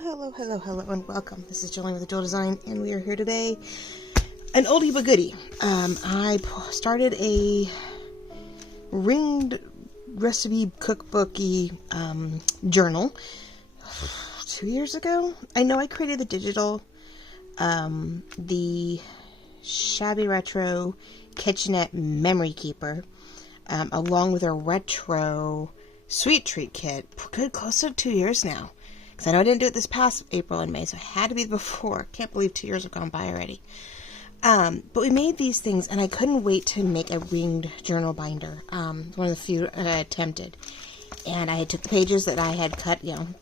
Hello, and welcome. This is Jillian with Adult Design, and we are here today. An oldie but goodie. I started a ringed recipe cookbooky journal 2 years ago. I know I created the digital, the Shabby Retro Kitchenette Memory Keeper, along with a retro sweet treat kit. Good, close to 2 years now. I know I didn't do it this past April and May, so it had to be before. Can't believe 2 years have gone by already. But we made these things, and I couldn't wait to make a ringed journal binder. One of the few I attempted. And I took the pages that I had cut,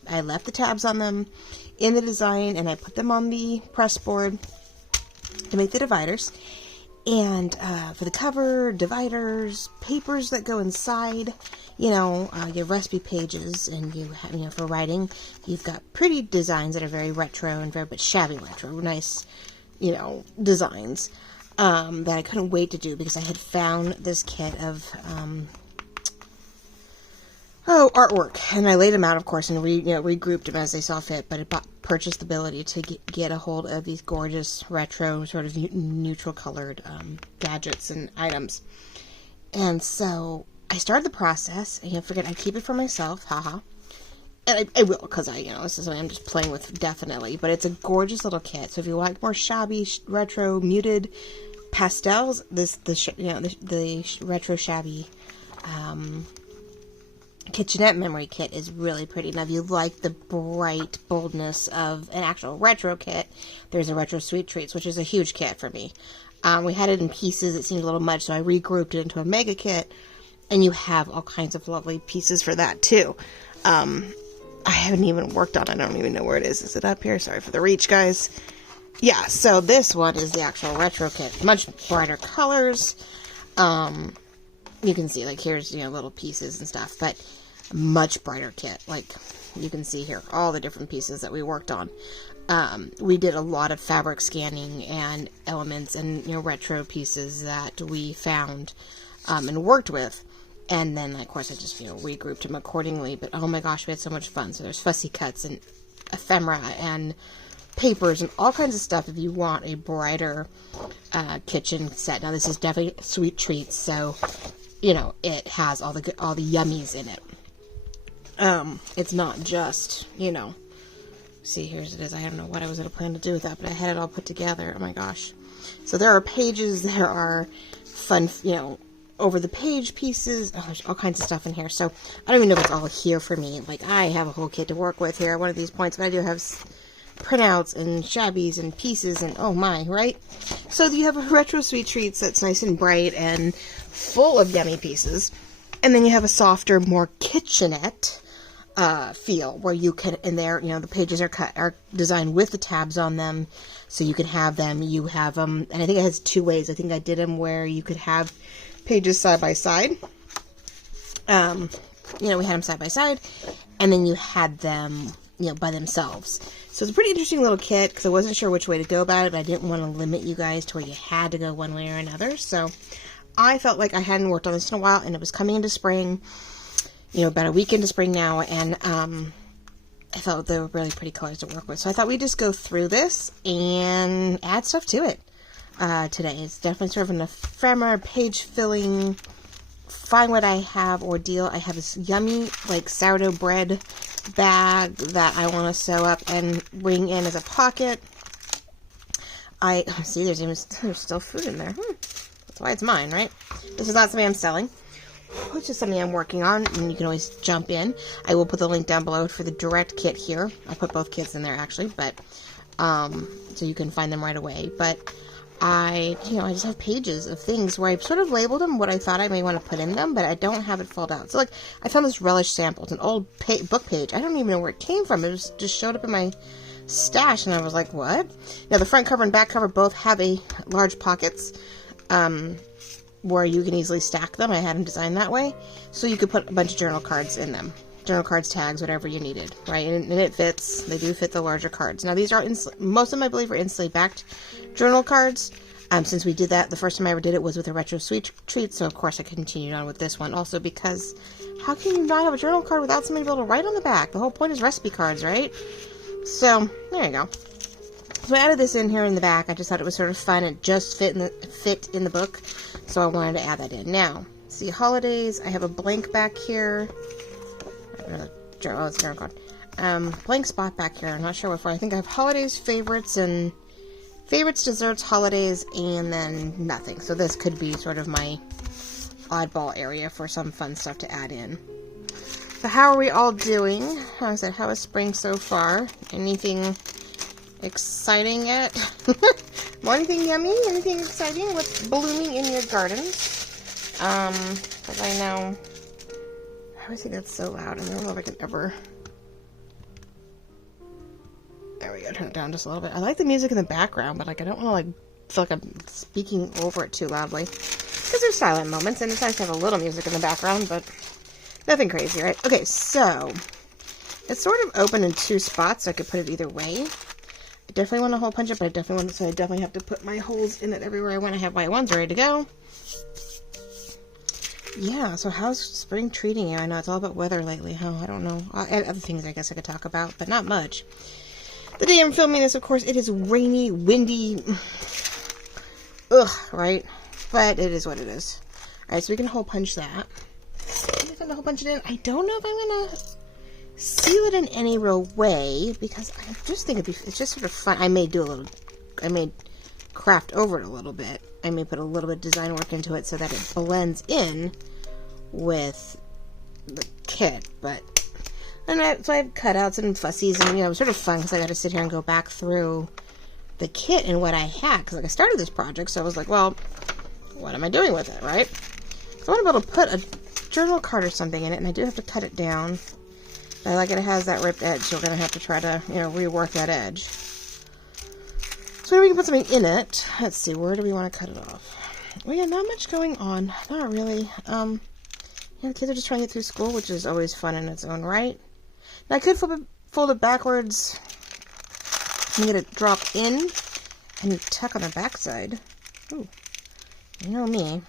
I left the tabs on them in the design, and I put them on the press board to make the dividers. And for the cover, dividers, papers that go inside, your recipe pages, and you have, for writing, you've got pretty designs that are very retro and but shabby retro, nice, designs that I couldn't wait to do because I had found this kit of artwork, and I laid them out, of course, and regrouped them as they saw fit. But it purchased the ability to get a hold of these gorgeous retro, sort of neutral colored gadgets and items, and so I started the process, and I keep it for myself, haha. And I will, because this is something I'm just playing with, definitely. But it's a gorgeous little kit. So if you like more shabby, retro, muted pastels, the retro shabby Kitchenette memory kit is really pretty. Now, if you like the bright boldness of an actual retro kit, there's a retro sweet treats, which is a huge kit for me. We had it in pieces. It seemed a little much, so I regrouped it into a mega kit. And you have all kinds of lovely pieces for that, too. I haven't even worked on it. I don't even know where it is. Is it up here? Sorry for the reach, guys. Yeah, so this one is the actual retro kit. Much brighter colors. You can see, here's, little pieces and stuff. But much brighter kit. You can see here, all the different pieces that we worked on. We did a lot of fabric scanning and elements and, retro pieces that we found and worked with. And then, of course, I just, regrouped them accordingly. But, oh my gosh, we had so much fun. So there's fussy cuts and ephemera and papers and all kinds of stuff if you want a brighter kitchen set. Now, this is definitely sweet treats. So, it has all the yummies in it. It's not just, see, here's it is. I don't know what I was going to plan to do with that, but I had it all put together. Oh my gosh. So there are pages, there are fun, over the page pieces. Oh, there's all kinds of stuff in here. So I don't even know if it's all here for me. I have a whole kit to work with here at one of these points, but I do have printouts and shabbies and pieces and oh my, right? So you have a retro sweet treats that's nice and bright and full of yummy pieces. And then you have a softer, more kitchenette feel where you can, in there, the pages are designed with the tabs on them. So you can have them, and I think it has two ways. I think I did them where you could have pages side by side. We had them side by side, and then you had them, by themselves. So it's a pretty interesting little kit because I wasn't sure which way to go about it, but I didn't want to limit you guys to where you had to go one way or another. So I felt like I hadn't worked on this in a while, and it was coming into spring, about a week into spring now, and I felt they were really pretty colors to work with. So I thought we'd just go through this and add stuff to it. Today. It's definitely sort of an ephemera, page-filling, find what I have ordeal. I have this yummy, sourdough bread bag that I want to sew up and bring in as a pocket. See, there's still food in there. That's why it's mine, right? This is not something I'm selling. Which is something I'm working on, and you can always jump in. I will put the link down below for the direct kit here. I put both kits in there, actually, but, so you can find them right away. But I just have pages of things where I've sort of labeled them what I thought I may want to put in them, but I don't have it filled out. So, I found this relish sample. It's an old book page. I don't even know where it came from. It just showed up in my stash, and I was like, what? Now, the front cover and back cover both have large pockets, where you can easily stack them. I had them designed that way. So you could put a bunch of journal cards in them. Journal cards, tags, whatever you needed, right? And it fits. They do fit the larger cards. Now, these are, most of them, I believe, are insulated backed journal cards. Since we did that, the first time I ever did it was with a retro sweet treat, so of course I continued on with this one. Also because, how can you not have a journal card without somebody able to write on the back? The whole point is recipe cards, right? So, there you go. So I added this in here in the back. I just thought it was sort of fun. It just fit in the book. So I wanted to add that in. Now, see, holidays. I have a blank back here. Oh, it's a card. Blank spot back here. I'm not sure what for. I think I have holidays, favorites, and favorites, desserts, holidays, and then nothing. So this could be sort of my oddball area for some fun stuff to add in. So how are we all doing? How is it? How is spring so far? Anything exciting yet? Anything yummy? Anything exciting? What's blooming in your gardens? Because I know... I always think that's so loud. I don't know if I can ever... There we go. Turn it down just a little bit. I like the music in the background, but like I don't want to like feel like I'm speaking over it too loudly. Because there's silent moments, and it's nice to have a little music in the background, but nothing crazy, right? Okay, so it's sort of open in two spots, so I could put it either way. I definitely want to hole punch it, but I definitely have to put my holes in it everywhere I want to have my ones ready to go. Yeah, so how's spring treating you? I know it's all about weather lately, huh? I don't know. Other things I guess I could talk about, but not much. The day I'm filming this, of course, it is rainy, windy. Ugh, right? But it is what it is. Alright, so we can hole punch that. I'm going to hole punch it in. I don't know if I'm going to seal it in any real way, because I just think it's just sort of fun. I may craft over it a little bit. I may put a little bit of design work into it so that it blends in with the kit, but... So I have cutouts and fussies, and, you know, it was sort of fun because I got to sit here and go back through the kit and what I had, because, like, I started this project, so I was like, well, what am I doing with it, right? So I want to be able to put a journal card or something in it, and I do have to cut it down. But I like it has that ripped edge, so we're going to have to try to, you know, rework that edge. So maybe we can put something in it. Let's see, where do we want to cut it off? Well, yeah, not much going on. Not really. Yeah, the kids are just trying to get through school, which is always fun in its own right. Now, I could fold it backwards and get it drop in and tuck on the back side. Ooh, you know me.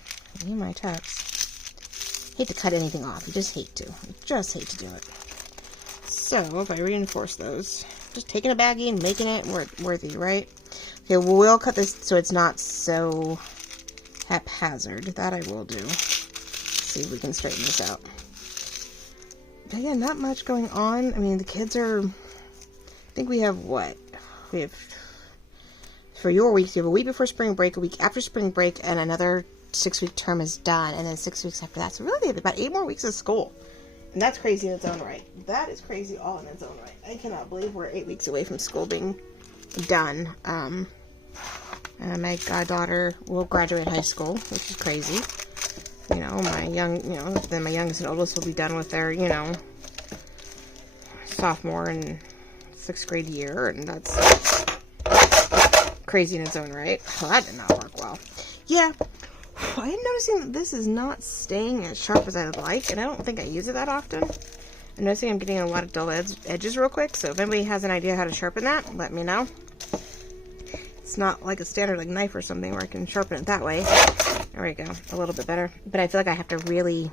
Me and my tucks. Hate to cut anything off. You just hate to. You just hate to do it. So, if I reinforce those, just taking a baggie and making it worthy, right? Okay, we'll cut this so it's not so haphazard. That I will do. See if we can straighten this out. But yeah, not much going on. I mean, the kids are... I think we have what? We have... For your weeks, you have a week before spring break, a week after spring break, and another 6-week term is done, and then 6 weeks after that. So really, they have about 8 more weeks of school. And that's crazy in its own right. That is crazy all in its own right. I cannot believe we're 8 weeks away from school being done. And my goddaughter will graduate high school, which is crazy. You know, then my youngest and oldest will be done with their, you know, sophomore and 6th grade year, and that's crazy in its own right. Well, that did not work well. Yeah, I am noticing that this is not staying as sharp as I would like, and I don't think I use it that often. I'm noticing I'm getting a lot of dull edges real quick, so if anybody has an idea how to sharpen that, let me know. It's not like a standard like knife or something where I can sharpen it that way. There we go, a little bit better. But I feel like I have to really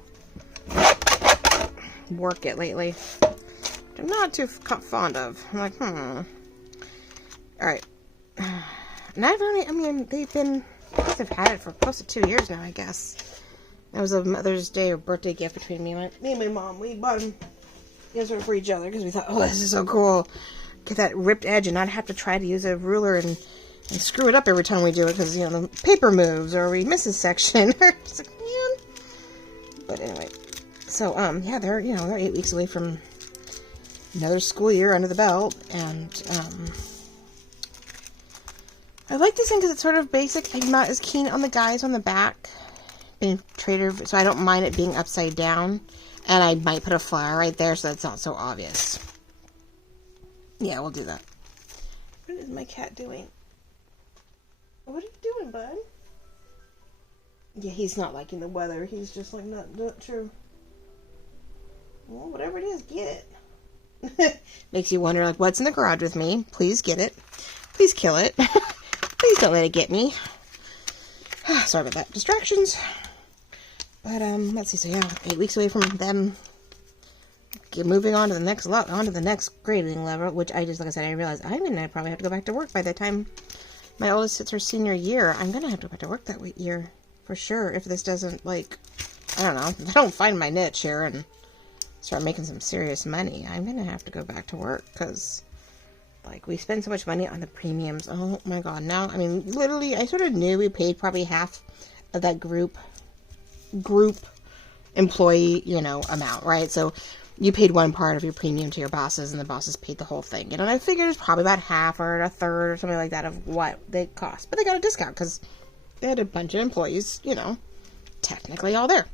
work it lately. Which I'm not too fond of. I'm like, Alright. And they've had it for close to 2 years now, I guess. That was a Mother's Day or birthday gift between me and my mom. We bought them for each other because we thought, oh, this is so cool. Get that ripped edge and not have to try to use a ruler and screw it up every time we do it because, you know, the paper moves or we miss a section. It's like, man. But anyway, so, yeah, they're 8 weeks away from another school year under the belt, and, I like this thing because it's sort of basic. I'm not as keen on the guys on the back, so I don't mind it being upside down, and I might put a flower right there so that's not so obvious. Yeah, we'll do that. What is my cat doing? What are you doing, bud? Yeah, he's not liking the weather. He's just like, not true. Well, whatever it is, get it. Makes you wonder, like, what's in the garage with me? Please get it. Please kill it. Please don't let it get me. Sorry about that. Distractions. But, let's see. So, yeah, 8 weeks away from them moving on to the next grading level, which I just, like I said, I realized I'm going to probably have to go back to work by the time my oldest hits her senior year. I'm going to have to go back to work that year for sure. If this doesn't, like, I don't know, if I don't find my niche here and start making some serious money, I'm going to have to go back to work because, like, we spend so much money on the premiums. Oh my God. Now, I mean, literally, I sort of knew we paid probably half of that group employee, you know, amount, right? So you paid one part of your premium to your bosses and the bosses paid the whole thing. You know, and I figured it's probably about half or a third or something like that of what they cost. But they got a discount because they had a bunch of employees, you know, technically all there.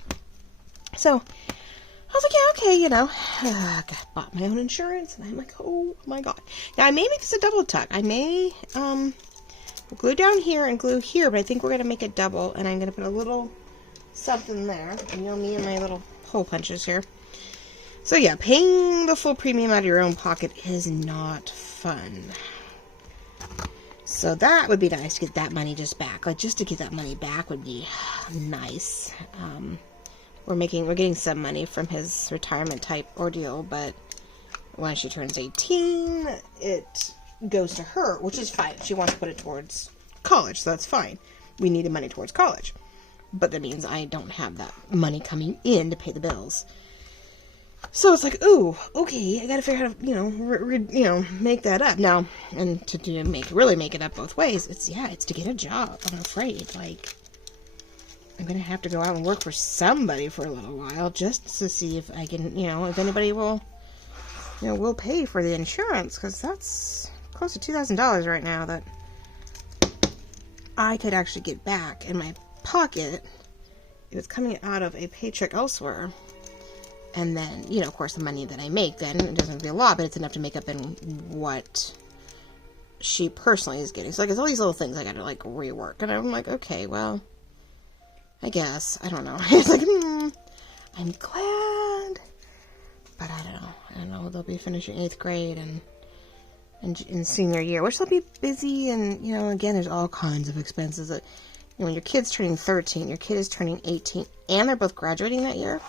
So I was like, yeah, okay, you know, I bought my own insurance and I'm like, oh my God. Now I may make this a double tuck. I may glue down here and glue here, but I think we're going to make it double and I'm going to put a little something there. You know me and my little hole punches here. So yeah, paying the full premium out of your own pocket is not fun. So that would be nice to get that money just back. Like, just to get that money back would be nice. We're getting some money from his retirement type ordeal, but when she turns 18, it goes to her, which is fine. She wants to put it towards college, so that's fine. We needed money towards college. But that means I don't have that money coming in to pay the bills. So it's like, ooh, okay, I gotta figure out how to, you know, make that up. Now, and to really make it up both ways, it's to get a job, I'm afraid. Like, I'm gonna have to go out and work for somebody for a little while just to see if I can, you know, if anybody will, you know, will pay for the insurance, because that's close to $2,000 right now that I could actually get back in my pocket if it's coming out of a paycheck elsewhere. And then, you know, of course, the money that I make then, it doesn't have to be a lot, but it's enough to make up in what she personally is getting. So, like, it's all these little things I gotta, like, rework. And I'm like, okay, well, I guess. I don't know. It's like, I'm glad. But I don't know. I don't know. They'll be finishing 8th grade and in senior year, which they'll be busy. And, you know, again, there's all kinds of expenses that, you know, when your kid's turning 13, your kid is turning 18, and they're both graduating that year.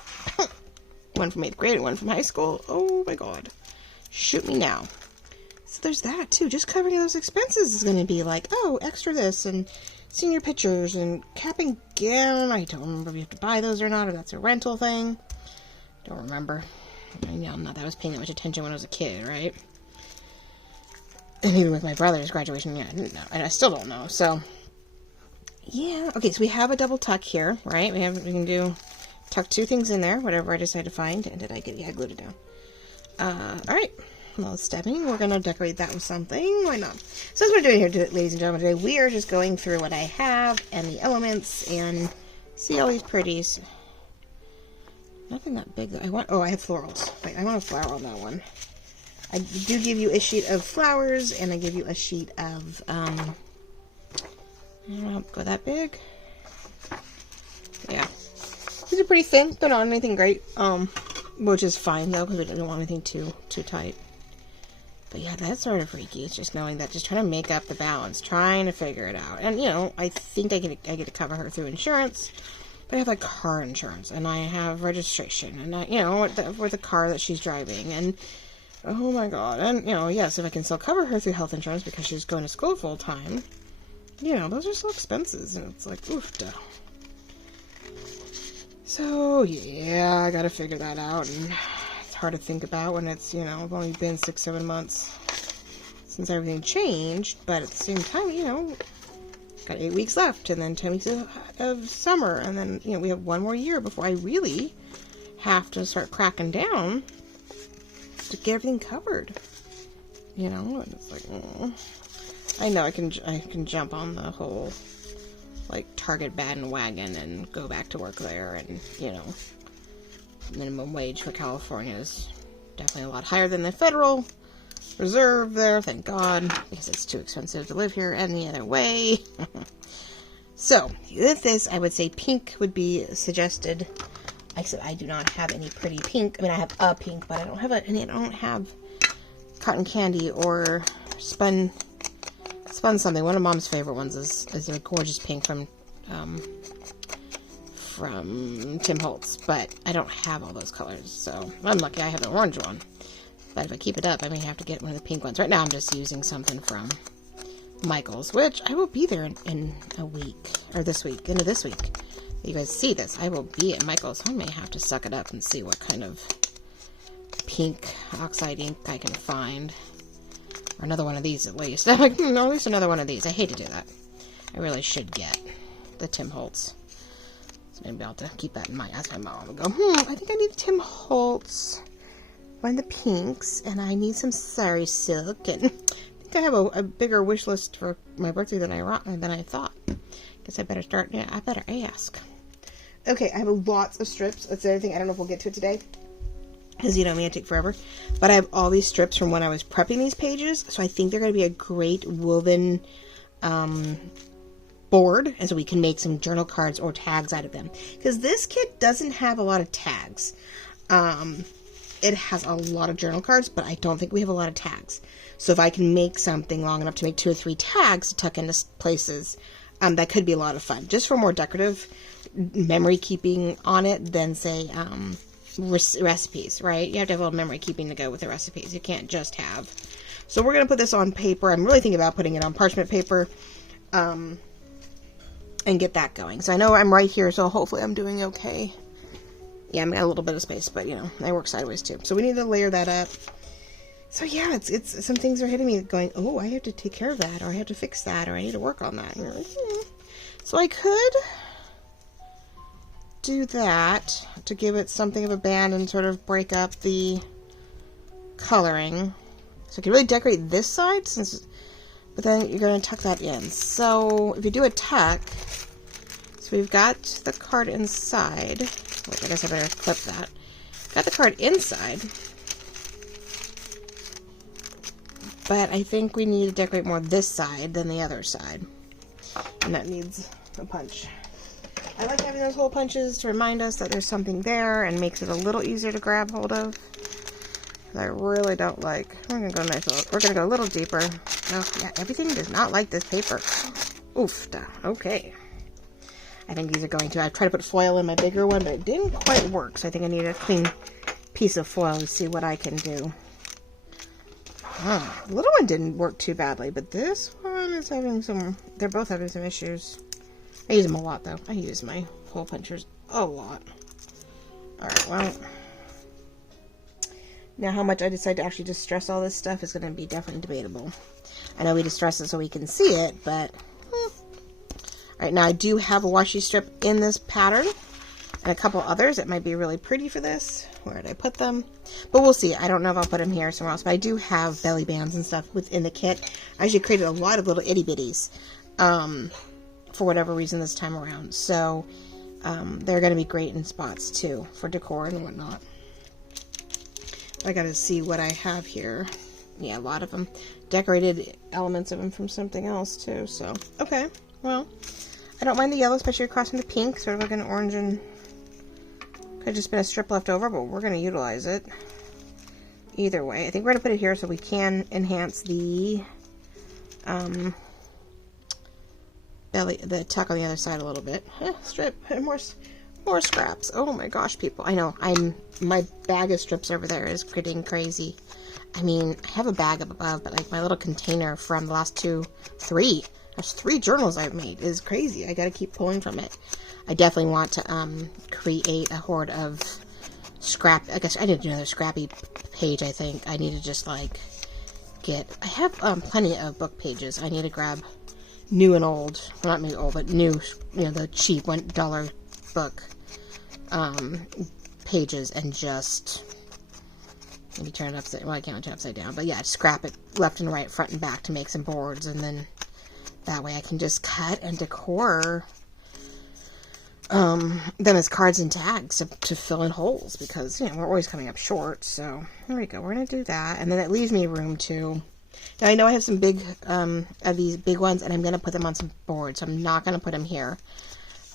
One from 8th grade and one from high school. Oh my God. Shoot me now. So there's that too. Just covering those expenses is going to be like, oh, extra this and senior pictures and cap and gown. I don't remember if you have to buy those or not, or that's a rental thing. Don't remember. I know not that I was paying that much attention when I was a kid, right? And even with my brother's graduation, yeah, I didn't know. And I still don't know. So, yeah. Okay, so we have a double tuck here, right? We can tuck 2 things in there, whatever I decide to find. And did I get, yeah, I glued it down. Alright. Well, stepping, we're going to decorate that with something. Why not? So that's what we're doing here, ladies and gentlemen. Today we are just going through what I have and the elements and see all these pretties. Nothing that big, though. I have florals. Wait, I want a flower on that one. I do give you a sheet of flowers, and I give you a sheet of, I don't know, go that big. Yeah. These are pretty thin. They're not anything great, which is fine, though, because we don't want anything too tight. But yeah, that's sort of freaky. It's just knowing that, just trying to make up the balance, trying to figure it out. And, you know, I think I get to cover her through insurance. But I have, like, car insurance, and I have registration, and I, you know, with the car that she's driving, and, oh my God, and, you know, yes, if I can still cover her through health insurance because she's going to school full time, you know, those are still expenses, and it's like, oof, duh. So, yeah, I gotta figure that out, and it's hard to think about when it's, you know, only been 6-7 months since everything changed, but at the same time, you know, got 8 weeks left, and then 10 weeks of summer, and then, you know, we have 1 more year before I really have to start cracking down to get everything covered, you know, and it's like, I know I can jump on the whole, like, Target bandwagon and go back to work there, and, you know, minimum wage for California is definitely a lot higher than the federal reserve there, thank God, because it's too expensive to live here any other way. So, with this, I would say pink would be suggested, except I do not have any pretty pink. I mean, I have a pink, but I don't have I don't have cotton candy or spun something. One of Mom's favorite ones is a gorgeous pink from Tim Holtz, but I don't have all those colors, so I'm lucky I have an orange one. But if I keep it up, I may have to get one of the pink ones. Right now I'm just using something from Michael's, which I will be there in a week, or this week, into this week. You guys see this. I will be at Michael's, so I may have to suck it up and see what kind of pink oxide ink I can find. Or another one of these at least. I'm like, no, at least another one of these. I hate to do that. I really should get the Tim Holtz. So maybe I'll have to keep that in mind. Ask my mom and go, I think I need Tim Holtz. Find the pinks, and I need some sari silk, and I think I have a bigger wish list for my birthday than I thought. Guess I better start. Yeah, I better ask. Okay, I have lots of strips. That's the other thing. I don't know if we'll get to it today, because you know me, it take forever. But I have all these strips from when I was prepping these pages, so I think they're going to be a great woven board, and so we can make some journal cards or tags out of them. Because this kit doesn't have a lot of tags. It has a lot of journal cards, but I don't think we have a lot of tags. So if I can make something long enough to make 2 or 3 tags to tuck into places, that could be a lot of fun. Just for more decorative memory keeping on it than, say, recipes, right? You have to have a little memory keeping to go with the recipes. You can't just have. So we're going to put this on paper. I'm really thinking about putting it on parchment paper and get that going. So I know I'm right here, so hopefully I'm doing okay. Yeah, I'm got a little bit of space, but you know, I work sideways too. So we need to layer that up. So yeah, it's some things are hitting me going, oh, I have to take care of that, or I have to fix that, or I need to work on that. Like, So I could do that to give it something of a band and sort of break up the coloring. So I can really decorate this side, but then you're going to tuck that in. So if you do a tuck, so we've got the card inside. Wait, I guess I better clip that. Got the card inside. But I think we need to decorate more this side than the other side. And that needs a punch. I like having those hole punches to remind us that there's something there and makes it a little easier to grab hold of. I really don't like. We're going to go nice little, we're going to go a little deeper. Oh, yeah, everything does not like this paper. Oof. Okay. I think these are going to. I tried to put foil in my bigger one, but it didn't quite work. So I think I need a clean piece of foil to see what I can do. The little one didn't work too badly, but this one is having some. They're both having some issues. I use them a lot, though. I use my hole punchers a lot. Alright, well. Now, how much I decide to actually distress all this stuff is going to be definitely debatable. I know we distress it so we can see it, but. Alright, now I do have a washi strip in this pattern, and a couple others that might be really pretty for this. Where did I put them? But we'll see. I don't know if I'll put them here or somewhere else, but I do have belly bands and stuff within the kit. I actually created a lot of little itty bitties, for whatever reason this time around. So, they're going to be great in spots too, for decor and whatnot. I got to see what I have here. Yeah, a lot of them. Decorated elements of them from something else too, so. Okay, well. I don't mind the yellow, especially across from the pink, sort of like an orange, and could have just been a strip left over, but we're going to utilize it either way. I think we're going to put it here so we can enhance the the tuck on the other side a little bit. Strip, and more scraps. Oh my gosh, people! I know my bag of strips over there is getting crazy. I mean, I have a bag up above, but like my little container from the last there's 3 journals I've made. It is crazy. I gotta keep pulling from it. I definitely want to create a hoard of scrap. I guess I need to do another scrappy page, I think. I need to just like I have plenty of book pages. I need to grab new and old. Well, not maybe old, but new, you know, the cheap $1 book pages, and just maybe turn it upside, well, I can't turn it upside down, but yeah, scrap it left and right, front and back to make some boards, and then that way I can just cut and decor them as cards and tags to fill in holes, because, you know, we're always coming up short. So there we go. We're going to do that. And then it leaves me room to... Now, I know I have some big, of these big ones, and I'm going to put them on some boards. So I'm not going to put them here.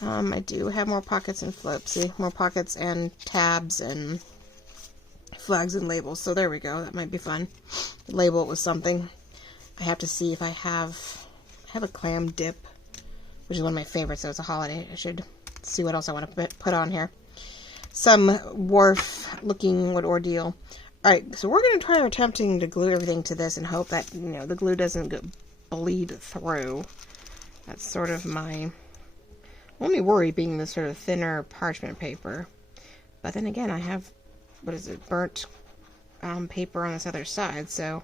I do have more pockets and flips. See? More pockets and tabs and flags and labels. So there we go. That might be fun. Label it with something. I have to see if I have a clam dip, which is one of my favorites. So it's a holiday. I should see what else I want to put on here. Some wharf looking ordeal. Alright, so we're going to try attempting to glue everything to this and hope that, the glue doesn't bleed through. That's sort of my only worry, being the sort of thinner parchment paper. But then again, I have, burnt paper on this other side, so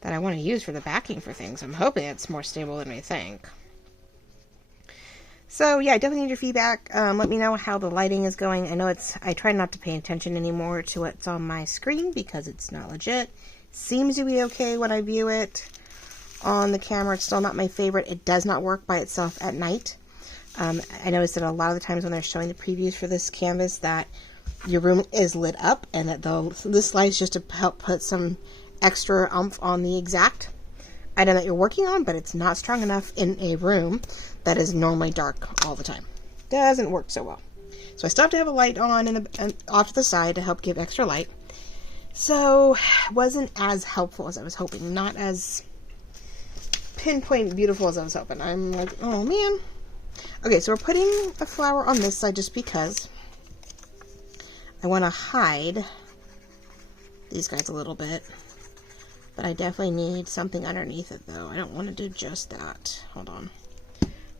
that I want to use for the backing for things. I'm hoping it's more stable than we think. So yeah, I definitely need your feedback. Let me know how the lighting is going. I know I try not to pay attention anymore to what's on my screen because it's not legit. Seems to be okay when I view it on the camera. It's still not my favorite. It does not work by itself at night. I noticed that a lot of the times when they're showing the previews for this canvas that your room is lit up, and that this light is just to help put some extra oomph on the exact item that you're working on, but it's not strong enough in a room that is normally dark all the time. Doesn't work so well. So I still have to have a light on off to the side to help give extra light. So it wasn't as helpful as I was hoping. Not as pinpoint beautiful as I was hoping. I'm like, oh man. Okay, so we're putting a flower on this side just because I want to hide these guys a little bit. But I definitely need something underneath it, though. I don't want to do just that. Hold on.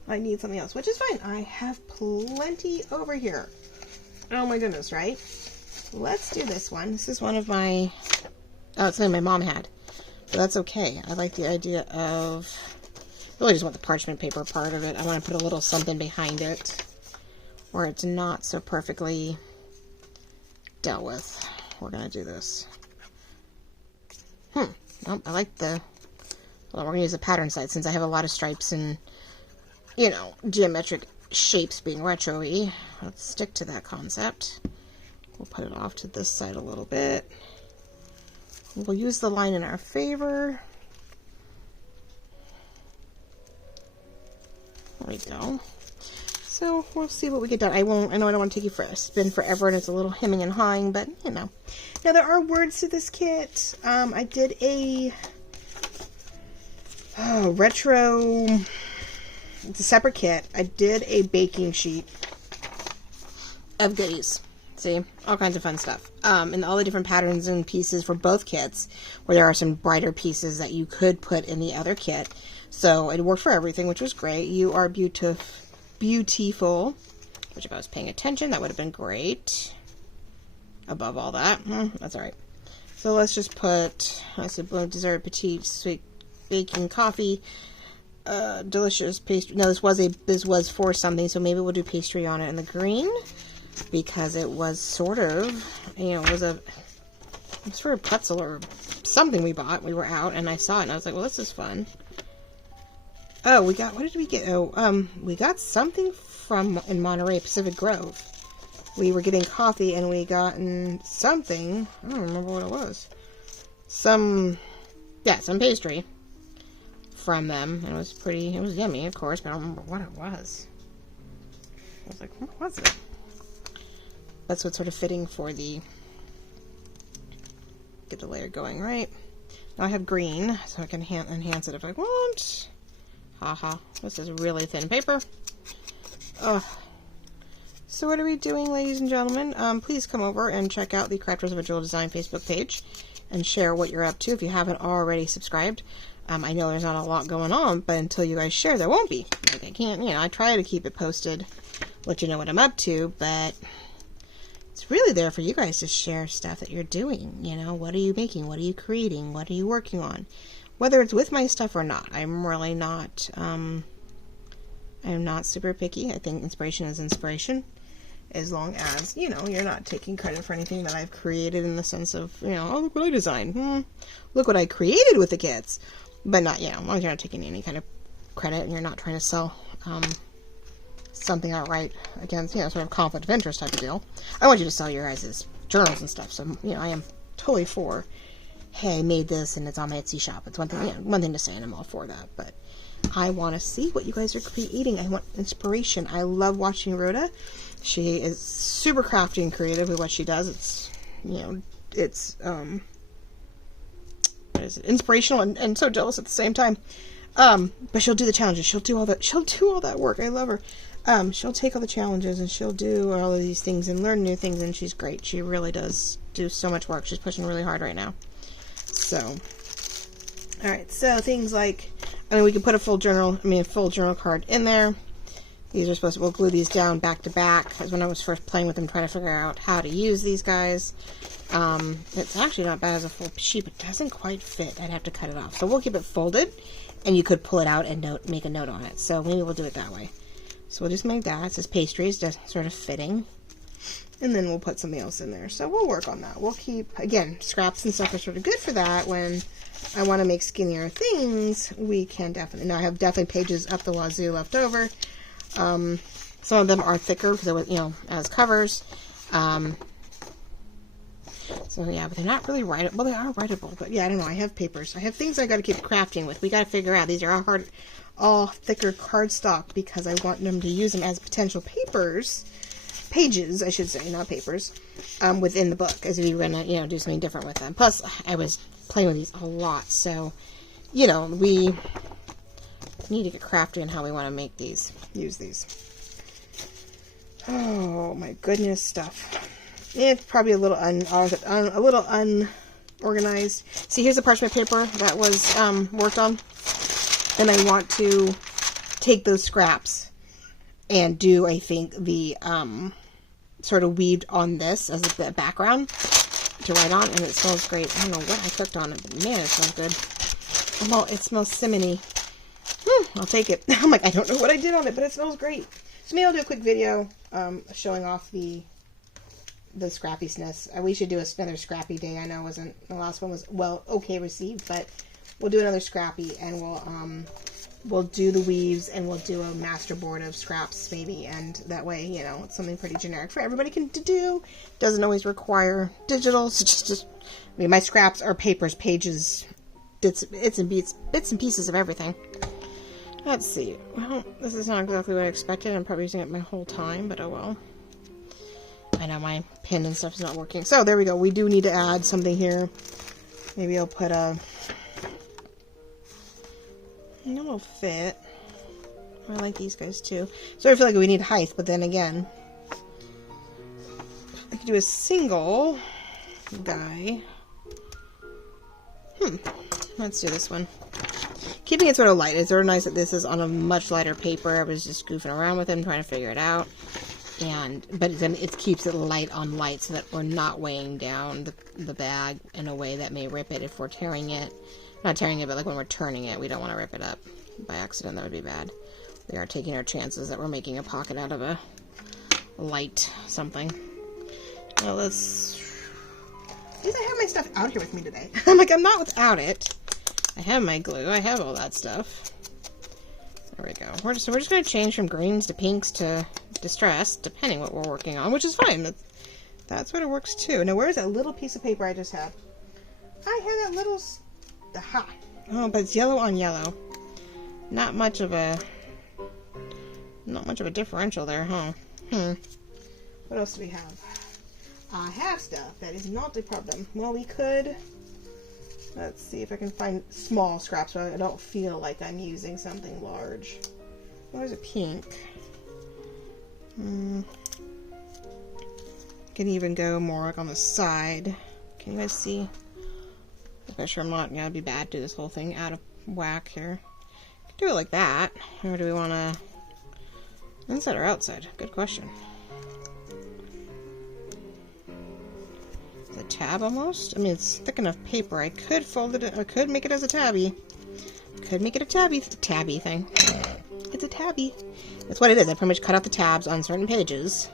I need something else, which is fine. I have plenty over here. Oh my goodness, right? Let's do this one. This is one of my... Oh, it's something my mom had. But that's okay. I like the idea of... I really just want the parchment paper part of it. I want to put a little something behind it where it's not so perfectly dealt with. We're going to do this. Nope, I like the... Well, we're going to use the pattern side since I have a lot of stripes and, geometric shapes being retro-y. Let's stick to that concept. We'll put it off to this side a little bit. We'll use the line in our favor. There we go. So we'll see what we get done. I know I don't want to take you for a spin forever, and it's a little hemming and hawing, but Now there are words to this kit. I did a retro. It's a separate kit. I did a baking sheet of goodies. See, all kinds of fun stuff. And all the different patterns and pieces for both kits, where there are some brighter pieces that you could put in the other kit. So it worked for everything, which was great. You are beautiful. Which, if I was paying attention, that would have been great. Above all that, that's all right. So let's just put dessert, petite, sweet baking coffee, delicious pastry. No, this was for something, so maybe we'll do pastry on it in the green, because it was sort of, it was a pretzel or something we bought. We were out and I saw it and I was like, well, this is fun. Oh, what did we get? Oh, we got something in Monterey, Pacific Grove. We were getting coffee and we gotten something. I don't remember what it was. Some pastry from them. It was yummy, of course, but I don't remember what it was. I was like, what was it? That's what's sort of fitting for get the layer going, right? Now I have green, so I can enhance it if I want. Haha, this is really thin paper. Ugh. So what are we doing, ladies and gentlemen? Please come over and check out the Crafters of Visual Design Facebook page and share what you're up to if you haven't already subscribed. I know there's not a lot going on, but until you guys share, there won't be. Like, I can't, I try to keep it posted, let you know what I'm up to, but it's really there for you guys to share stuff that you're doing. What are you making? What are you creating? What are you working on? Whether it's with my stuff or not, I'm really not, I'm not super picky. I think inspiration is inspiration, as long as, you're not taking credit for anything that I've created in the sense of, oh, look what I designed. Look what I created with the kits. But not, as long as you're not taking any kind of credit and you're not trying to sell something outright against, sort of conflict of interest type of deal. I want you to sell your guys' journals and stuff. So, I am totally for, hey, I made this and it's on my Etsy shop. It's one thing to say, and I'm all for that. But I want to see what you guys are creating. I want inspiration. I love watching Rhoda. She is super crafty and creative with what she does. It's, it's inspirational and so jealous at the same time. But she'll do the challenges. She'll do all that work. I love her. She'll take all the challenges and she'll do all of these things and learn new things, and she's great. She really does do so much work. She's pushing really hard right now. So, alright, so things like, I mean, we can put a full journal card in there. These are supposed to, we'll glue these down back to back, because when I was first playing with them, trying to figure out how to use these guys. It's actually not bad as a full sheet, but it doesn't quite fit. I'd have to cut it off. So we'll keep it folded, and you could pull it out and make a note on it. So maybe we'll do it that way. So we'll just make that. It says Pastry, is just sort of fitting. And then we'll put something else in there. So we'll work on that. We'll keep, again, scraps and stuff are sort of good for that. When I want to make skinnier things, we can definitely. Now I have definitely pages up the wazoo left over. Some of them are thicker because they were, as covers. So yeah, but they're not really writable. Well, they are writable, but yeah, I don't know. I have papers. I have things I got to keep crafting with. We got to figure out. These are all thicker cardstock because I want them to use them as potential pages, I should say, not papers, within the book as we want to, do something different with them. Plus, I was playing with these a lot, so, we need to get crafty in how we want to use these. Oh my goodness, stuff. It's probably a little unorganized. See, here's the parchment paper that was worked on. And I want to take those scraps and do, I think, the sort of weaved on this as the background to write on. And it smells great. I don't know what I cooked on it, but man, it smells good. Well, it smells cinnamony. I'll take it. I'm like, I don't know what I did on it, but it smells great. So maybe I'll do a quick video showing off the scrappiness. We should do another scrappy day. I know the last one was okay received, but we'll do another scrappy, and we'll do the weaves, and we'll do a master board of scraps maybe, and that way, it's something pretty generic for everybody to do. Doesn't always require digital. So just my scraps are papers, pages, bits and pieces of everything. Let's see. Well, this is not exactly what I expected. I'm probably using it my whole time, but oh well. I know my pin and stuff is not working. So there we go. We do need to add something here. Maybe I'll put a... it'll fit. I like these guys too. So I feel like we need height, but then again, I could do a single guy. Let's do this one. Keeping it sort of light. It's sort of nice that this is on a much lighter paper. I was just goofing around with it, trying to figure it out. But then it keeps it light on light so that we're not weighing down the bag in a way that may rip it if we're tearing it. Not tearing it, but like when we're turning it, we don't want to rip it up by accident. That would be bad. We are taking our chances that we're making a pocket out of a light something. Now let's... At least I have my stuff out here with me today. I'm like, I'm not without it. I have my glue. I have all that stuff. There we go. We're just going to change from greens to pinks to distressed, depending what we're working on, which is fine. That's what it works too. Now, where's that little piece of paper I just had? I had that little... Aha! Oh, but it's yellow on yellow. Not much of a differential there, huh? What else do we have? I have stuff. That is not a problem. Well, we could... Let's see if I can find small scraps so I don't feel like I'm using something large. Well, there's a pink. Can even go more like on the side. Can you guys see? I'm sure I'm not gonna be bad to do this whole thing out of whack here. Do it like that. Or do we want to inside or outside? Good question. The tab almost? I mean, it's thick enough paper. I could fold it. I could make it as a tabby. Could make it a tabby thing. It's a tabby. That's what it is. I pretty much cut out the tabs on certain pages,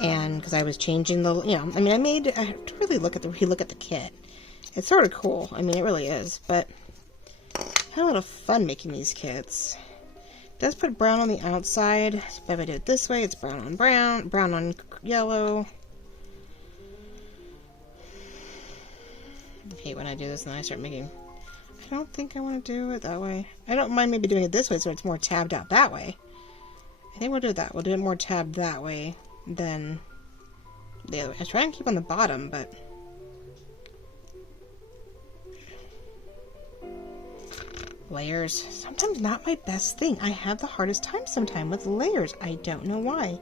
and because I was changing the, I mean, I have to really relook at the kit. It's sort of cool. I mean, it really is. But I had a lot of fun making these kits. It does put brown on the outside, but if I do it this way, it's brown on brown, brown on yellow. I hate when I do this and I start making... I don't think I want to do it that way. I don't mind maybe doing it this way so it's more tabbed out that way. I think we'll do that. We'll do it more tabbed that way than the other way. I was trying to keep on the bottom, but... Layers, sometimes not my best thing. I have the hardest time sometimes with layers. I don't know why.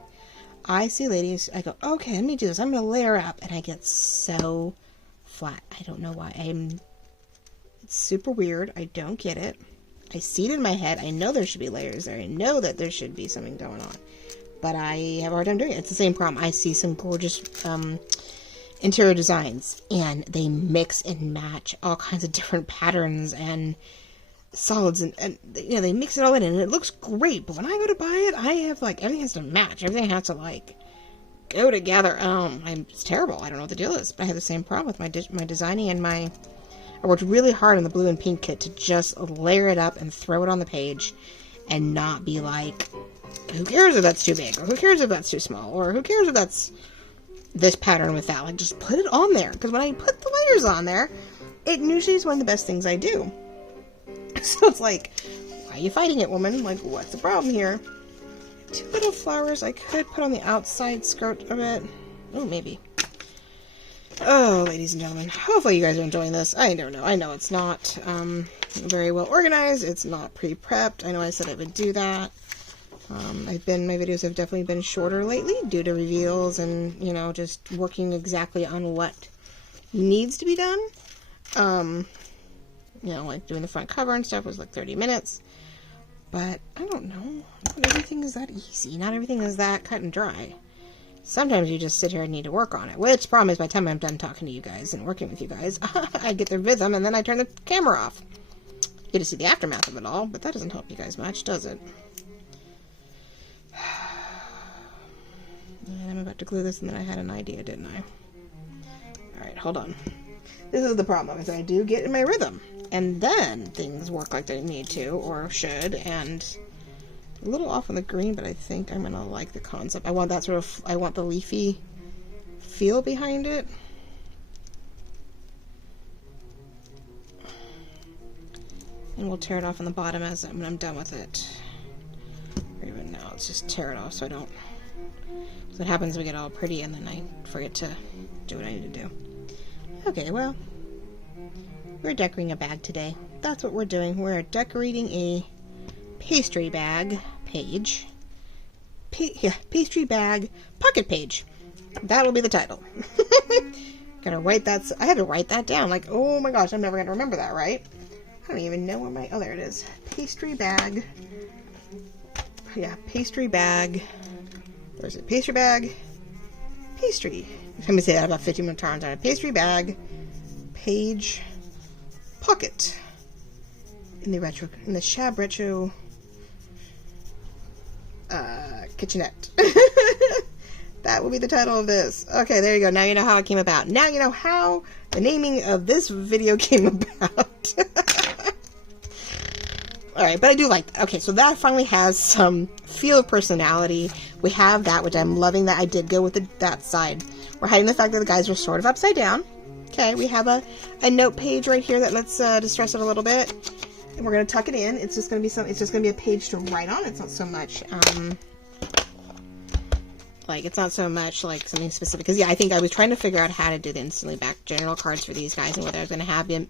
I see ladies, I go, okay, let me do this. I'm going to layer up, and I get so flat. I don't know why. It's super weird. I don't get it. I see it in my head. I know there should be layers there. I know that there should be something going on. But I have a hard time doing it. It's the same problem. I see some gorgeous interior designs, and they mix and match all kinds of different patterns and solids, and you know, they mix it all in, and it looks great. But when I go to buy it, I have like, everything has to match. Everything has to like go together. It's terrible. I don't know what the deal is. But I have the same problem with my designing and I worked really hard on the blue and pink kit to just layer it up and throw it on the page, and not be like, who cares if that's too big, or who cares if that's too small, or who cares if that's this pattern with that. Like, just put it on there, because when I put the layers on there, it usually is one of the best things I do. So it's like, why are you fighting it, woman? Like, what's the problem here? 2 little flowers I could put on the outside skirt of it. Oh, maybe. Oh, ladies and gentlemen, hopefully you guys are enjoying this. I don't know. I know it's not very well organized. It's not pre-prepped. I know I said I would do that. My videos have definitely been shorter lately due to reveals and, you know, just working exactly on what needs to be done. You know, like doing the front cover and stuff was like 30 minutes. But I don't know. Not everything is that easy. Not everything is that cut and dry. Sometimes you just sit here and need to work on it. Which, problem is, by the time I'm done talking to you guys and working with you guys, I get the rhythm and then I turn the camera off. You get to see the aftermath of it all, but that doesn't help you guys much, does it? And I'm about to glue this, and then I had an idea, didn't I? Alright, hold on. This is the problem, is I do get in my rhythm, and then things work like they need to, or should, and a little off on the green, but I think I'm gonna like the concept. I want that sort of, I want the leafy feel behind it. And we'll tear it off on the bottom when I'm done with it. Or even now, let's just tear it off so I don't. So what happens is we get all pretty and then I forget to do what I need to do. Okay, well, we're decorating a bag today. That's what we're doing. We're decorating a pastry bag page. Pastry bag pocket page. That'll be the title. Gotta write that. I had to write that down. Like, oh my gosh, I'm never gonna remember that, right? I don't even know where my. Oh, there it is. Pastry bag. Yeah, pastry bag. Where is it? Pastry bag. Pastry. I'm gonna say that about 50 more times. On a pastry bag. Page. Pocket. In the Shabby retro. Kitchenette. That will be the title of this. Okay, there you go. Now you know how it came about. Now you know how the naming of this video came about. Alright, but I do like that. Okay, so that finally has some feel of personality. We have that, which I'm loving that I did go with that side. We're hiding the fact that the guys are sort of upside down. Okay, we have a note page right here that lets distress it a little bit. And we're going to tuck it in. It's just going to be it's just going to be a page to write on. It's not so much like something specific. Because, yeah, I think I was trying to figure out how to do the instantly back general cards for these guys and whether I was going to have them.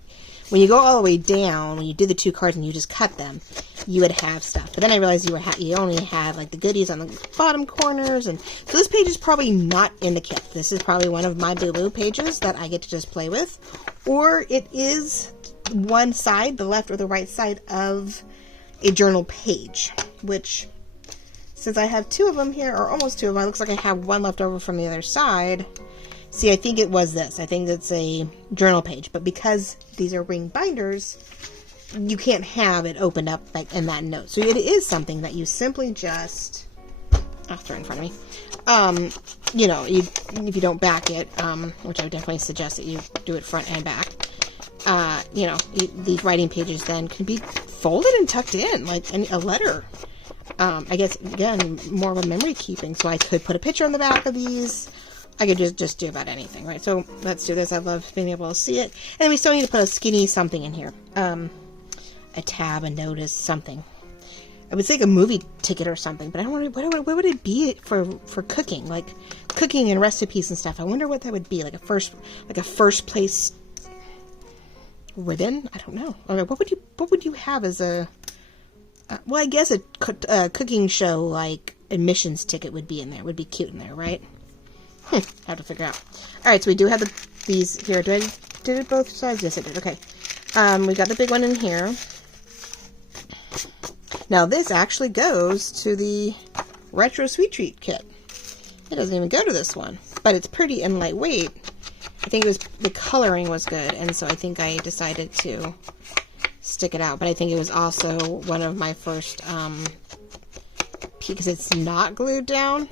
When you go all the way down, when you do the 2 cards and you just cut them, you would have stuff. But then I realized you only have like the goodies on the bottom corners. And so this page is probably not in the kit. This is probably one of my blue pages that I get to just play with. Or it is one side, the left or the right side of a journal page, which, since I have 2 of them here, or almost 2 of them, it looks like I have one left over from the other side. See, I think it was this. I think it's a journal page, but because these are ring binders, you can't have it opened up like in that note. So it is something that you simply just, I'll throw it in front of me. You know, if you don't back it, which I would definitely suggest that you do it front and back. You know, these writing pages then can be folded and tucked in like a letter. I guess, again, more of a memory keeping. So I could put a picture on the back of these. I could just do about anything, right? So let's do this. I love being able to see it. And then we still need to put a skinny something in here. A tab, a notice, something. I would say like a movie ticket or something, but I don't know, what would it be for cooking? Like cooking and recipes and stuff. I wonder what that would be. Like a first place ribbon. I don't know. Okay, what would you have as a well, I guess a cooking show like admissions ticket would be in there. Would be cute in there, right? Have to figure out. All right, so we do have these here. Did it both sides? Yes, I did. Okay. We got the big one in here. Now this actually goes to the retro sweet treat kit. It doesn't even go to this one, but it's pretty and lightweight. I think it was the coloring was good, and so I think I decided to stick it out. But I think it was also one of my first, because it's not glued down,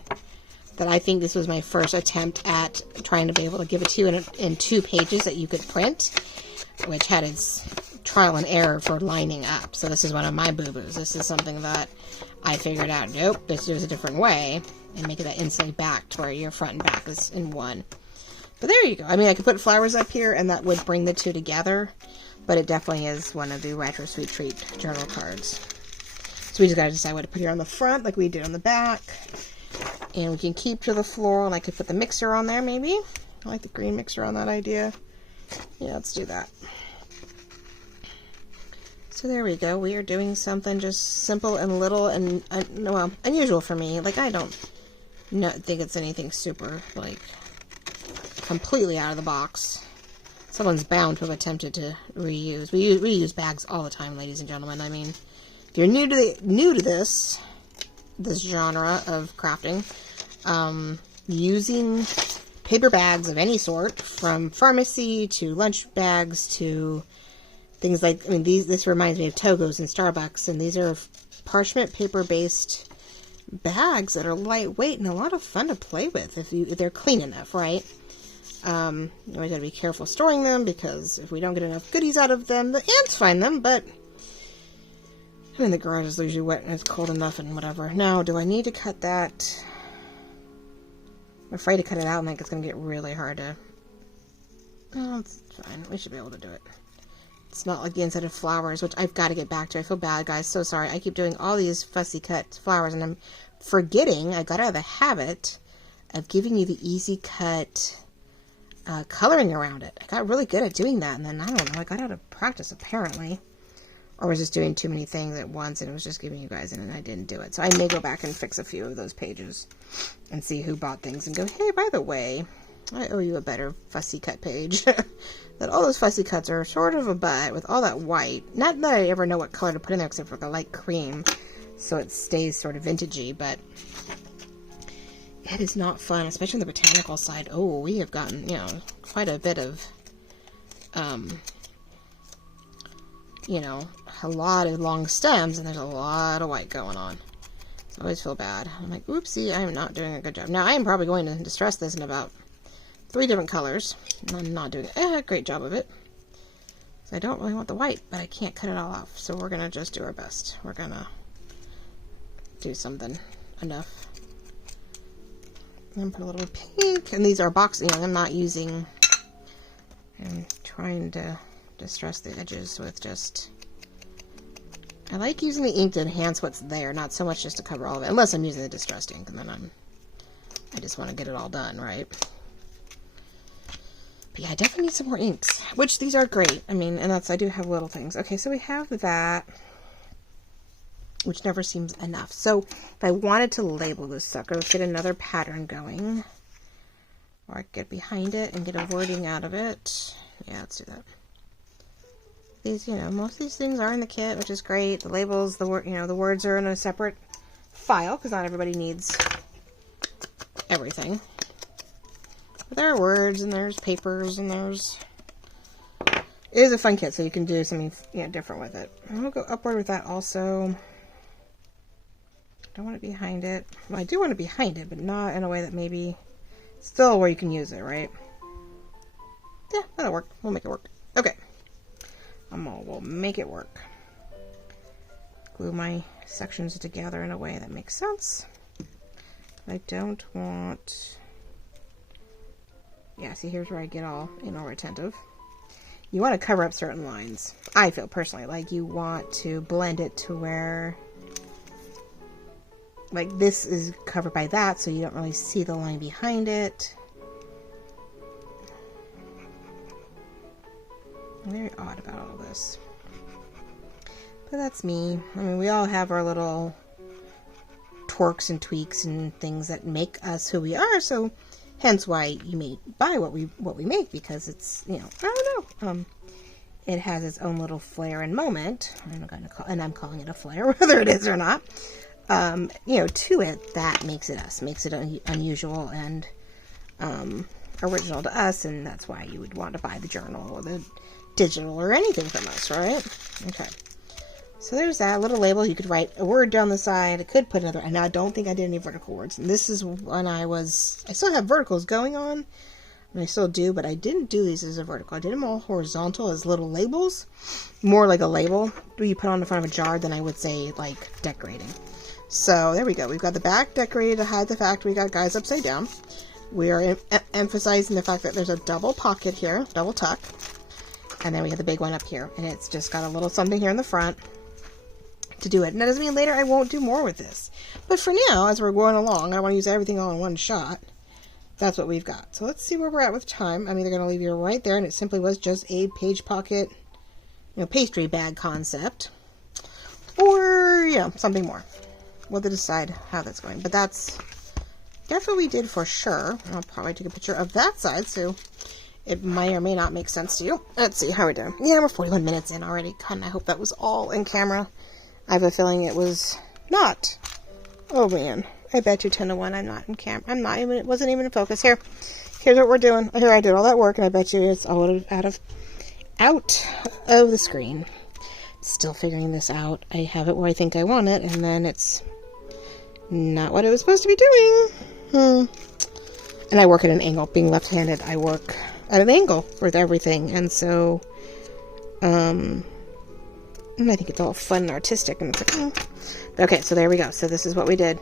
that I think this was my first attempt at trying to be able to give it to you in 2 pages that you could print, which had its trial and error for lining up. So this is one of my boo-boos. This is something that I figured out, nope, there's a different way, and make it that inside back to where your front and back is in one. But there you go. I mean, I could put flowers up here, and that would bring the two together, but it definitely is one of the retro sweet treat journal cards. So we just gotta decide what to put here on the front, like we did on the back. And we can keep to the floral, and I could put the mixer on there, maybe. I like the green mixer on that idea. Yeah, let's do that. So there we go. We are doing something just simple and little and, well, unusual for me. Like, I don't think it's anything super, like, completely out of the box. Someone's bound to have attempted to reuse. We use bags all the time, ladies and gentlemen. I mean, if you're new to this genre of crafting, using paper bags of any sort, from pharmacy to lunch bags to things like, I mean, this reminds me of Togo's and Starbucks, and these are parchment paper based bags that are lightweight and a lot of fun to play with if they're clean enough, right? You always gotta be careful storing them, because if we don't get enough goodies out of them, the ants find them. But I mean, the garage is usually wet and it's cold enough and whatever. Now, do I need to cut that? I'm afraid to cut it out, and I think it's gonna get really hard to. Oh, it's fine. We should be able to do it. It's not like the inside of flowers, which I've got to get back to. I feel bad, guys. So sorry. I keep doing all these fussy cut flowers, and I'm forgetting. I got out of the habit of giving you the easy cut coloring around it. I got really good at doing that, and then, I don't know, I got out of practice, apparently. Or was just doing too many things at once, and it was just giving you guys, and I didn't do it. So I may go back and fix a few of those pages and see who bought things and go, hey, by the way, I owe you a better fussy cut page. That all those fussy cuts are sort of a butt with all that white. Not that I ever know what color to put in there except for the light cream, so it stays sort of vintagey, but it is not fun, especially on the botanical side. Oh, we have gotten, you know, quite a bit of, you know, a lot of long stems, and there's a lot of white going on. So I always feel bad. I'm like, oopsie, I'm not doing a good job. Now, I am probably going to distress this in about 3 different colors. I'm not doing a great job of it. So I don't really want the white, but I can't cut it all off. So we're going to just do our best. We're going to do something enough. And put a little pink. And these are box, you know, I'm not using, I'm trying to distress the edges with just, I like using the ink to enhance what's there, not so much just to cover all of it. Unless I'm using the distressed ink, and then I just want to get it all done, right? But yeah, I definitely need some more inks, which these are great. I mean, and I do have little things. Okay, so we have that, which never seems enough. So if I wanted to label this sucker, let's get another pattern going. Or I could get behind it and get a wording out of it. Yeah, let's do that. These, you know, most of these things are in the kit, which is great. The labels, the words are in a separate file, because not everybody needs everything. But there are words, and there's papers, and there's... It is a fun kit, so you can do something, you know, different with it. And we'll go upward with that also. Don't want it behind it. Well, I do want it behind it, but not in a way that maybe... Still where you can use it, right? Yeah, that'll work. We'll make it work. Okay. We'll make it work. Glue my sections together in a way that makes sense. I don't want... Yeah, see, here's where I get all, you know, retentive. You want to cover up certain lines. I feel personally like you want to blend it to where, like, this is covered by that, so you don't really see the line behind it. very odd about all this. But that's me. I mean, we all have our little twerks and tweaks and things that make us who we are, so hence why you may buy what we make, because it's, you know, I don't know. It has its own little flair and moment. I'm calling it a flair, whether it is or not. You know, to it, that makes it us, makes it unusual and original to us, and that's why you would want to buy the journal or the digital or anything from us, right? Okay. So there's that little label. You could write a word down the side. I could put another, and I don't think I did any vertical words. And this is when I still have verticals going on, and I still do, but I didn't do these as a vertical. I did them all horizontal as little labels, more like a label you put on the front of a jar than I would say like decorating. So there we go. We've got the back decorated to hide the fact we got guys upside down. We are emphasizing the fact that there's a double pocket here, double tuck, and then we have the big one up here, and it's just got a little something here in the front to do it. And that doesn't mean later I won't do more with this. But for now, as we're going along, I want to use everything all in one shot. That's what we've got. So let's see where we're at with time. I'm either going to leave you right there, and it simply was just a page pocket, you know, pastry bag concept, or, you know, something more. We'll decide how that's going. But that's what we did for sure. I'll probably take a picture of that side, so it may or may not make sense to you. Let's see how we're doing. Yeah, we're 41 minutes in already. God, I hope that was all in camera. I have a feeling it was not. Oh man, I bet you 10 to 1 I'm not in camera. It wasn't even in focus. Here's what we're doing. Here, I did all that work, and I bet you it's all out of the screen. Still figuring this out. I have it where I think I want it, and then it's not what it was supposed to be doing. And I work at an angle. Being left-handed, I work at an angle with everything, and so, and I think it's all fun and artistic, and it's like, okay, so there we go. So this is what we did.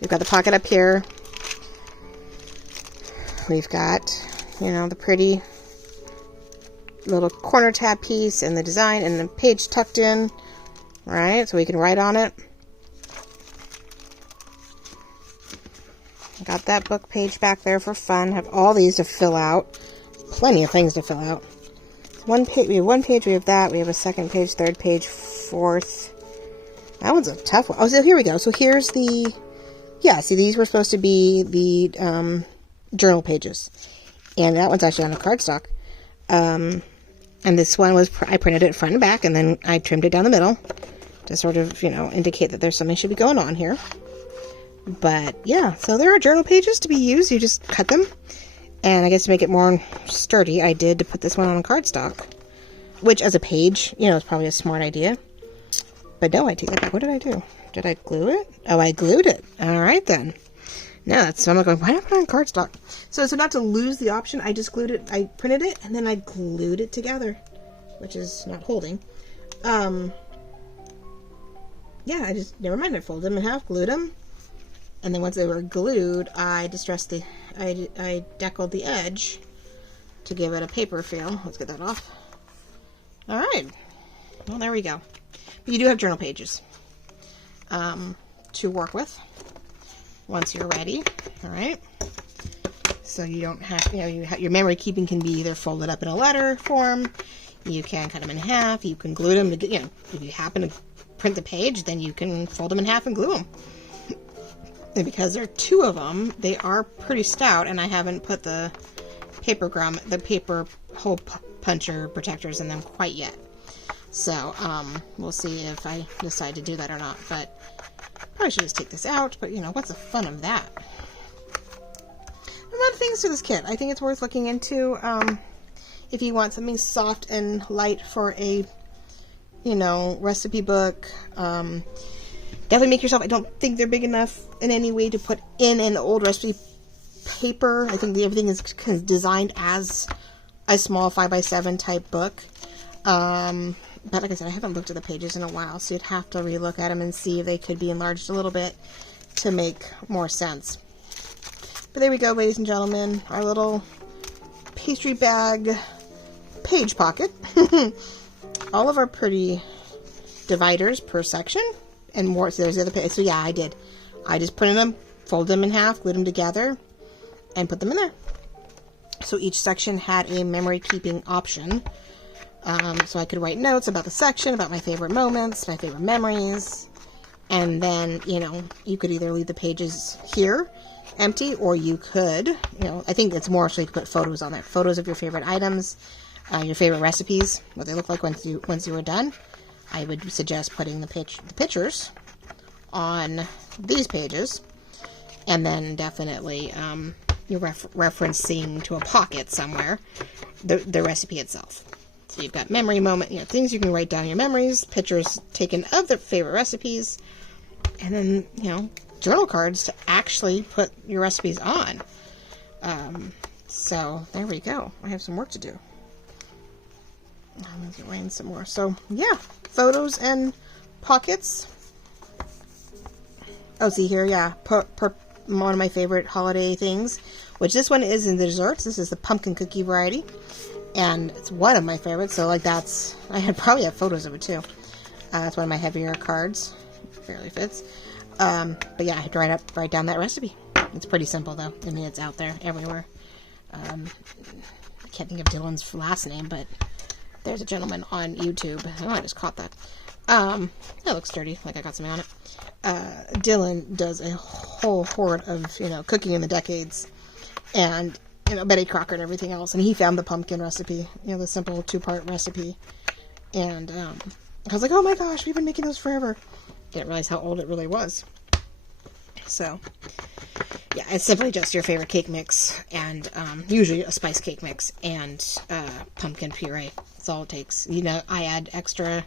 We've got the pocket up here. We've got, you know, the pretty little corner tab piece and the design and the page tucked in, right? So we can write on it. Got that book page back there for fun. Have all these to fill out. Plenty of things to fill out. One page, we have one page, we have that, we have a second page, third page, fourth. That one's a tough one. Oh, so here we go. So here's the, yeah, see, these were supposed to be the journal pages. And that one's actually on a cardstock. And this one was, I printed it front and back, and then I trimmed it down the middle to sort of, you know, indicate that there's something should be going on here. But, yeah, so there are journal pages to be used. You just cut them. And I guess to make it more sturdy, I did to put this one on a cardstock. Which, as a page, you know, is probably a smart idea. But no, I take that back. What did I do? Did I glue it? Oh, I glued it. Alright then. Now, that's, so I'm going, why not put it on cardstock? So not to lose the option, I just glued it. I printed it, and then I glued it together. Which is not holding. Yeah, I just, never mind. I folded them in half, glued them. And then once they were glued, I distressed I deckled the edge to give it a paper feel. Let's get that off. Alright. Well, there we go. But you do have journal pages to work with once you're ready. Alright. So you don't have, you know, your memory keeping can be either folded up in a letter form. You can cut them in half. You can glue them. You know, if you happen to print the page, then you can fold them in half and glue them. And because there are two of them, they are pretty stout, and I haven't put the paper hole puncher protectors in them quite yet. So, we'll see if I decide to do that or not. But probably should just take this out, but you know, what's the fun of that? A lot of things to this kit. I think it's worth looking into, if you want something soft and light for a, you know, recipe book. Definitely make yourself, I don't think they're big enough in any way to put in an old recipe paper. I think everything is designed as a small 5x7 type book. But like I said, I haven't looked at the pages in a while, so you'd have to relook at them and see if they could be enlarged a little bit to make more sense. But there we go, ladies and gentlemen, our little pastry bag page pocket. All of our pretty dividers per section. And more, so there's the other page. So yeah, I did. I just printed them, folded them in half, glued them together, and put them in there. So each section had a memory keeping option So I could write notes about the section, about my favorite moments, my favorite memories. And then, you know, you could either leave the pages here empty, or you could, you know, I think it's more so you could put photos on there. Photos of your favorite items, your favorite recipes, what they look like once you were done. I would suggest putting the pictures on these pages, and then definitely you're referencing to a pocket somewhere the recipe itself. So you've got memory moment, you know, things you can write down your memories, pictures taken of the favorite recipes, and then, you know, journal cards to actually put your recipes on. So there we go. I have some work to do. I'm going to write in some more. So yeah, photos and pockets. Oh, see here, yeah, one of my favorite holiday things, which this one is in the desserts. This is the pumpkin cookie variety, and it's one of my favorites. So like that's, I probably have photos of it too. That's one of my heavier cards. Barely fits. But yeah, I had to write down that recipe. It's pretty simple though. I mean, it's out there everywhere. I can't think of Dylan's last name, but there's a gentleman on YouTube. Oh, I just caught that. It looks dirty, like I got something on it. Dylan does a whole horde of, you know, cooking in the decades, and, you know, Betty Crocker and everything else. And he found the pumpkin recipe, you know, the simple 2-part recipe. And I was like, oh my gosh, we've been making those forever. Didn't realize how old it really was. So, yeah, it's simply just your favorite cake mix, and usually a spice cake mix, and pumpkin puree. That's all it takes. You know, I add extra,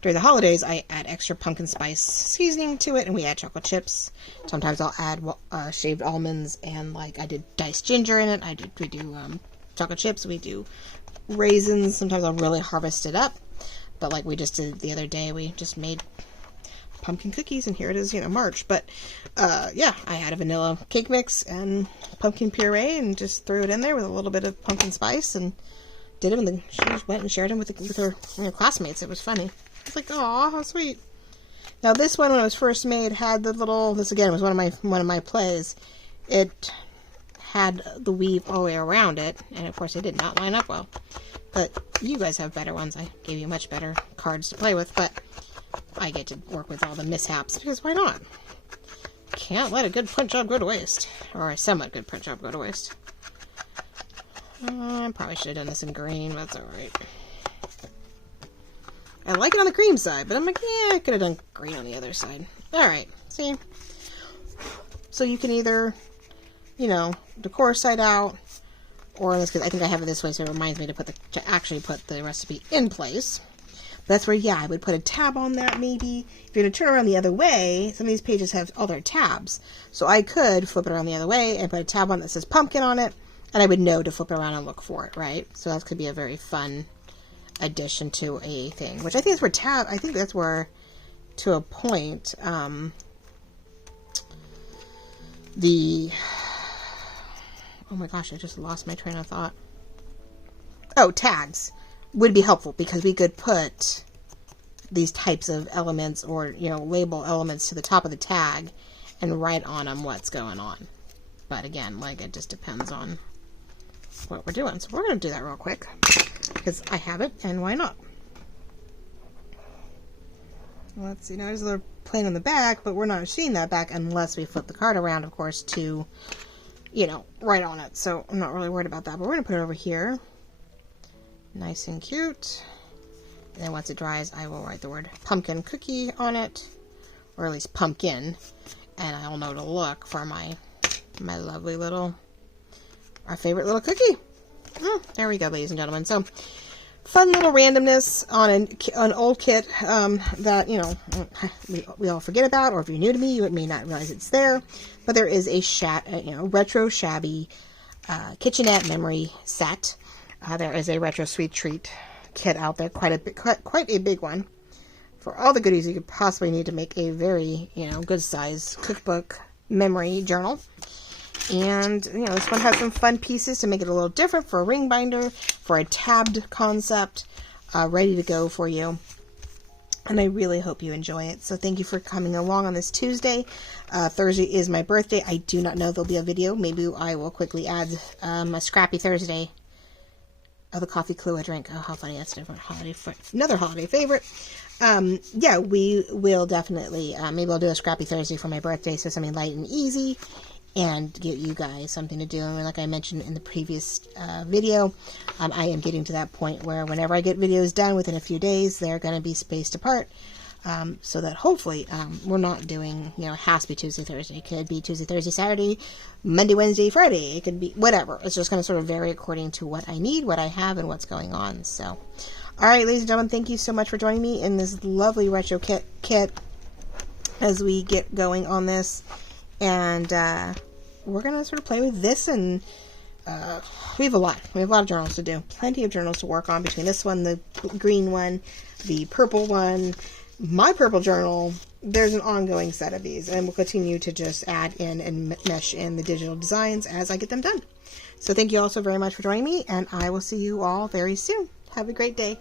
during the holidays, I add extra pumpkin spice seasoning to it, and we add chocolate chips. Sometimes I'll add shaved almonds, and like I did diced ginger in it. We do chocolate chips. We do raisins. Sometimes I'll really harvest it up. But like we just did the other day, we just made pumpkin cookies, and here it is, you know, March. But yeah, I had a vanilla cake mix and pumpkin puree, and just threw it in there with a little bit of pumpkin spice, and did it. And then she just went and shared them with her, you know, classmates. It was funny. It's like, oh, how sweet. Now this one, when it was first made, had the little. This again was one of my plays. It had the weave all the way around it, and of course it did not line up well. But you guys have better ones. I gave you much better cards to play with, but I get to work with all the mishaps, because why not? Can't let a good print job go to waste. Or a somewhat good print job go to waste. I probably should have done this in green, but that's alright. I like it on the cream side, but I'm like, yeah, I could have done green on the other side. Alright, see? So you can either, you know, decor side out, or in this case, I think I have it this way, so it reminds me to actually put the recipe in place. That's where, yeah, I would put a tab on that maybe. If you're going to turn around the other way, some of these pages have all their tabs. So I could flip it around the other way and put a tab on that says pumpkin on it, and I would know to flip it around and look for it, right? So that could be a very fun addition to a thing, which I think is where I think that's where, to a point, oh my gosh, I just lost my train of thought. Oh, tags would be helpful, because we could put these types of elements, or, you know, label elements to the top of the tag and write on them what's going on. But again, like, it just depends on what we're doing. So we're going to do that real quick, because I have it, and why not? Let's see, now there's a little plain on the back, but we're not seeing that back unless we flip the card around, of course, to, you know, write on it. So I'm not really worried about that, but we're going to put it over here. Nice and cute. And then once it dries, I will write the word pumpkin cookie on it, or at least pumpkin, and I'll know to look for my lovely little, our favorite little cookie. There we go, ladies and gentlemen. So, fun little randomness on an old kit that, you know, we all forget about, or if you're new to me, you may not realize it's there. But there is a retro shabby kitchenette memory set. There is a retro sweet treat kit out there, quite a big one, for all the goodies you could possibly need to make a very, you know, good size cookbook memory journal. And, you know, this one has some fun pieces to make it a little different, for a ring binder, for a tabbed concept, ready to go for you. And I really hope you enjoy it. So thank you for coming along on this Tuesday. Thursday is my birthday. I do not know if there'll be a video. Maybe I will quickly add a Scrappy Thursday Oh, the coffee clue I drink. Oh, how funny. That's a different holiday. Another holiday favorite. Yeah, we will definitely, maybe I'll do a Scrappy Thursday for my birthday, so something light and easy, and give you guys something to do. And like I mentioned in the previous video, I am getting to that point where whenever I get videos done within a few days, they're going to be spaced apart, so that hopefully we're not doing, you know, it has to be Tuesday, Thursday. It could be Tuesday, Thursday, Saturday, Monday, Wednesday, Friday. It could be whatever. It's just going to sort of vary according to what I need, what I have, and what's going on. So, all right, ladies and gentlemen, thank you so much for joining me in this lovely retro kit as we get going on this. And we're going to sort of play with this, and we have a lot. We have a lot of journals to do. Plenty of journals to work on between this one, the green one, the purple one, my purple journal. There's an ongoing set of these, and we'll continue to just add in and mesh in the digital designs as I get them done. So thank you all so very much for joining me, and I will see you all very soon. Have a great day.